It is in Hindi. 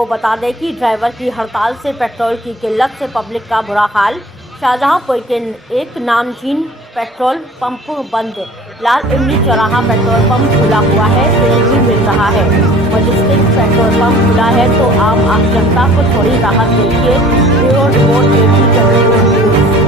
आपको बता दें कि ड्राइवर की हड़ताल से पेट्रोल की किल्लत से पब्लिक का बुरा हाल। शाहजहांपुर के एक नामचीन पेट्रोल पंप बंद, लाल इमली चौराहा पेट्रोल पंप खुला हुआ है, तेल भी मिल रहा है। मजेस्टिक पेट्रोल पंप खुला है तो आम जनता को थोड़ी राहत देखिए। Bureau report, AP24 news.